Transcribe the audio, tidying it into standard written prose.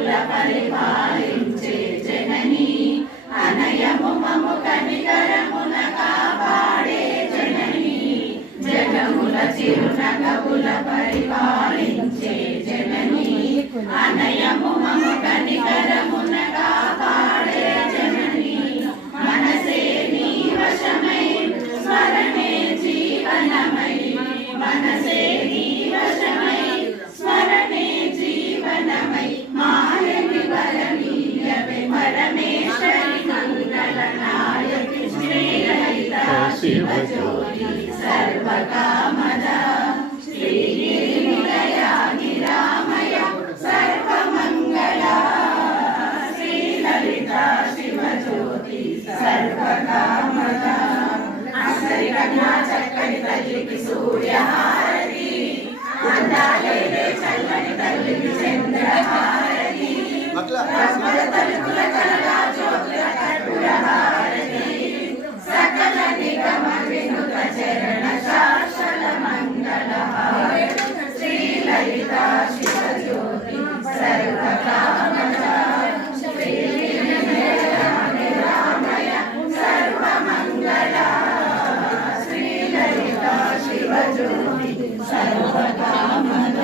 జగముల పరిపాలించే జనని అనయము మము కనికరమున కాపాడే జనని జగముల చిరునగముల పరిపాలించే జనని అనయము మము కనికరమున కాపాడే జనని మనసే నీ వశమై స్మరణే జీవనమై మనసే నీ వశమై స్మరణే జీవనమై మాయని వరనీయవే పరమేశ్వరి మంగళ నాయకి శ్రీ లలిత శివజ్యోతి సర్వకామద శ్రీ నిలయ నిరామయ సర్వమంగళ శ్రీ లలిత శివజ్యోతి సర్వకామద అసరి కన్యా చక్కని తల్లికి సూర్యహారతి అందాలే చల్లని తల్లికి చంద్రహారతి తలుపుల కలగా జ్యోతుల కర్పూరహారతి సకల నిగమ వినుత చరణ శాశ్వత మంగళ శ్రీ లలిత శివజ్యోతి సర్వకామద శ్రీ నిరామయ సర్వమంగళ శ్రీ లలిత శివజ్యోతి సర్వకామద.